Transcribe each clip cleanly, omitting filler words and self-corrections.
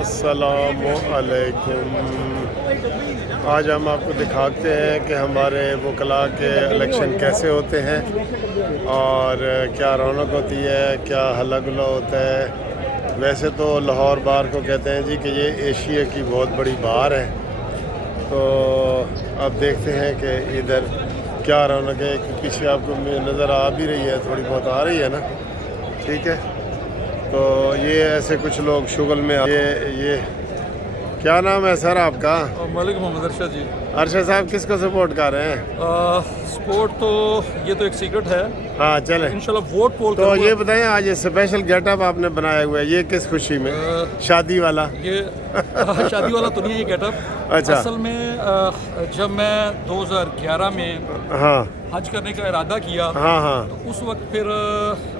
अस्सलामु अलैकुम। आज हम आपको दिखाते हैं कि हमारे वकला के इलेक्शन कैसे होते हैं और क्या रौनक होती है, क्या हल्ला गुल्ला होता है। वैसे तो लाहौर बार को कहते हैं जी कि ये एशिया की बहुत बड़ी बार है। तो अब देखते हैं कि इधर क्या रौनक है। पीछे आपको नज़र आ भी रही है, थोड़ी बहुत आ रही है ना, ठीक है। तो ये ऐसे कुछ लोग शुगल में ये क्या नाम है सर आपका? मलिक मोहम्मद अरशद जी। अरशद साहब किसको सपोर्ट कर रहे हैं? सपोर्ट तो ये तो एक सीक्रेट है। हाँ चले इंशाल्लाह वोट पोल तो ये बताएं, आज ये स्पेशल गेटअप आपने बनाया हुआ है, ये किस खुशी में? शादी वाला? ये शादी वाला तो नहीं है ये गेटअप। अच्छा। असल में जब मैं 2011 में हाँ हज करने का इरादा किया, हाँ हाँ, तो उस वक्त फिर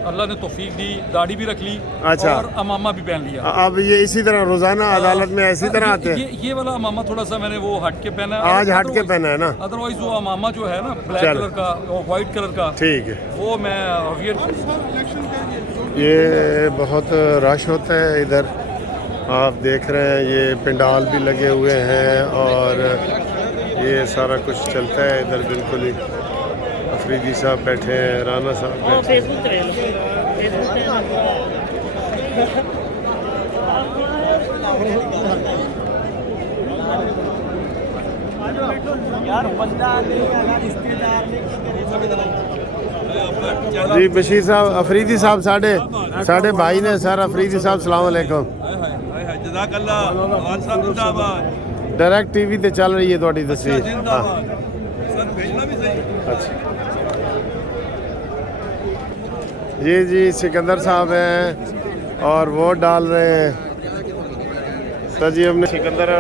अल्लाह ने तौफीक दी, दाढ़ी भी रख ली। अच्छा। और अमामा भी पहन लिया। अब ये इसी तरह रोजाना अदालत में इसी तरह आते हैं? ये वाला अमामा थोड़ा सा मैंने वो हट के पहना है। आज हट के पहना है ना? अदरवाइज वो अमामा जो है ना ब्लैक चल। कलर का और वाइट कलर का, ठीक है। वो मैं ये बहुत रश होता है इधर, आप देख रहे हैं। ये पंडाल भी लगे हुए हैं और ये सारा कुछ चलता है इधर। बिल्कुल ही अफरीदी साहब बैठे हैं, राना साहब बैठे जी। बशीर साहब, अफरीदी साहब साढ़े भाई ने सर। अफरीदी साहब सलाम अलैकुम। डायरेक्ट टीवी ते चल रही है थोड़ी तस्वीर। अच्छा जी सिकंदर साहब हैं और वोट डाल रहे हैं। सर जी हमने सिकंदर,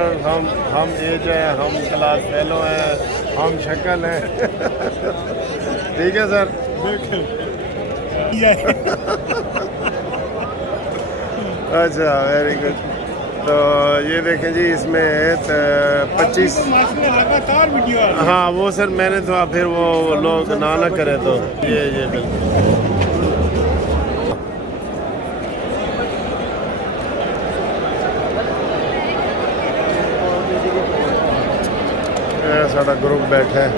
हम एज है, हम क्लास फेलो हैं, हम शक्ल हैं। ठीक है सर। अच्छा वेरी गुड। तो ये देखें जी, इसमें 25 हाँ वो सर मैंने तो फिर वो लोग ना करे तो ये बिल्कुल। सारा ग्रुप बैठा है।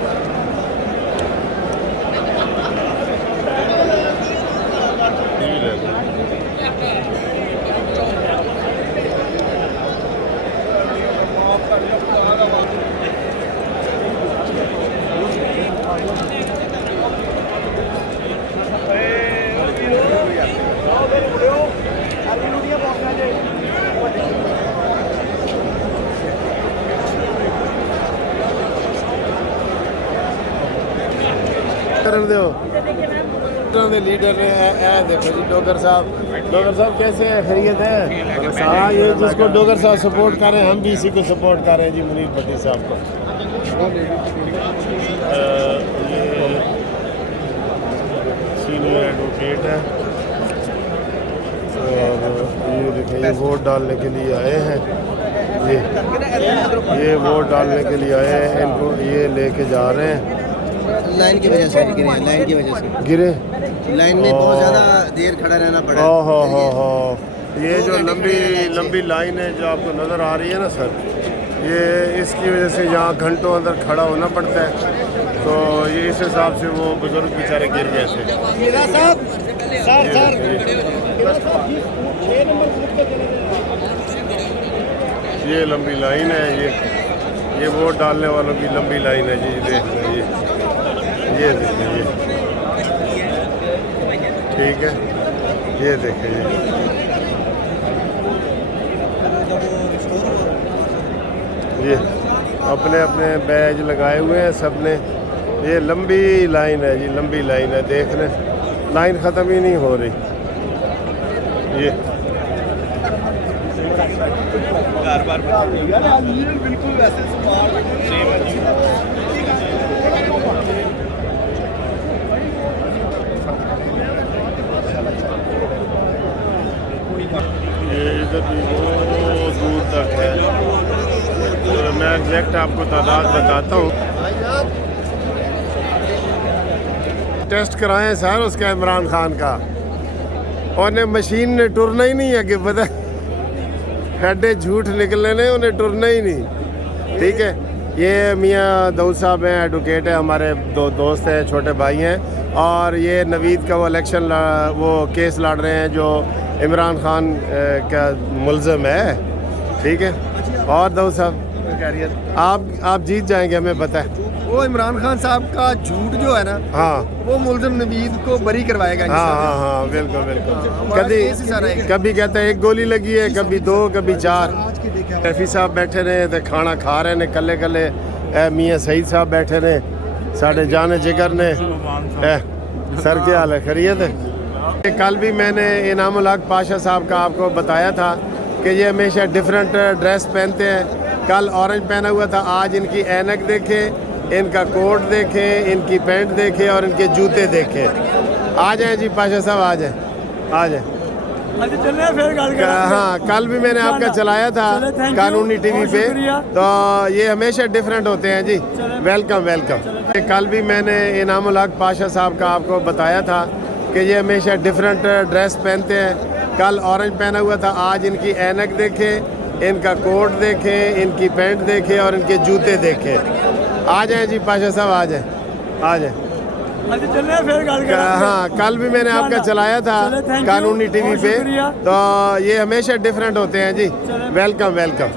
लीडर ने देखो जी, डोगर साहब कैसे है? खैरियत है? हाँ, ये जिसको डोगर साहब सपोर्ट कर रहे हैं, हम भी इसी को सपोर्ट कर रहे हैं जी, मुनीर भट्टी साहब को। ये सीनियर एडवोकेट है और ये देखिए ये वोट डालने के लिए आए हैं। ये वोट डालने के लिए आए हैं, इनको ये लेके जा रहे हैं। लाइन की वजह से गिरे, लाइन की वजह से गिरे। लाइन में बहुत ज़्यादा देर खड़ा रहना पड़ा। हो ये जो लंबी लाइन है जो आपको नज़र आ रही है ना सर, ये इसकी वजह से यहाँ घंटों अंदर खड़ा होना पड़ता है। तो ये इस हिसाब से वो बुजुर्ग बेचारे गिर गए थे। ये लंबी लाइन है, ये वोट डालने वालों की लंबी लाइन है जी। देख लीजिए, ये देखिए, ठीक है, ये देखिए ये अपने अपने बैज लगाए हुए हैं सब ने। ये लंबी लाइन है जी, लंबी लाइन है। देख लें, लाइन ख़त्म ही नहीं हो रही। ये बिल्कुल वैसे ये इधर भी वो दूर तक है। तो मैं एग्जैक्ट आपको तादाद बताता हूँ। टेस्ट कराएं सर उसका इमरान खान का, और ने मशीन ने टुरना ही नहीं है कि पता एडे झूठ निकलने ने उन्हें टुरना ही नहीं। ठीक है, ये मियाँ दाऊद साहब हैं, एडवोकेट है, हमारे दो दोस्त हैं, छोटे भाई हैं। और ये नवीद का वो इलेक्शन वो केस लड़ रहे हैं जो इमरान खान का मुलज़म है। ठीक है, और दाऊद साहब आप जीत जाएंगे, हमें पता है। वो इमरान खान साहब का झूठ जो है ना, हाँ वो मुल्ज़िम नवीद को बरी करवाएगा। हाँ, बिल्कुल हमारा केस ही सारा है। कभी कहते हैं 1 गोली लगी है, कभी 2, कभी 4। रफ़ी साहब बैठे रहे तो खाना खा रहे ने कल्ले कल्ले। मियाँ सईद साहब बैठे ने, साढ़े जाने जिगर ने। सर क्या हाल है, खैरियत है? कल भी मैंने इनामुल हक पाशा साहब का आपको बताया था कि ये हमेशा डिफरेंट ड्रेस पहनते हैं। कल ऑरेंज पहना हुआ था, आज इनकी ऐनक देखे, इनका कोट देखे, इनकी पैंट देखे और इनके जूते देखे। आ जाए जी पाशा साहब, आ जाए, आ जाए। हाँ, कल भी मैंने आपका चलाया था कानूनी टीवी पे, तो ये हमेशा डिफरेंट होते हैं जी। Welcome welcome. कल भी मैंने इनामुल हक पाशा साहब का आपको बताया था कि ये हमेशा डिफरेंट ड्रेस पहनते हैं। कल ऑरेंज पहना हुआ था, आज इनकी ऐनक देखे, इनका कोट देखे, इनकी पैंट देखे और इनके जूते देखे। आ जाए जी पाशा साहब, आ जाए, आ जाए। हाँ, कल भी मैंने आपका चलाया था कानूनी टीवी पे, तो ये हमेशा डिफरेंट होते हैं जी। Welcome welcome.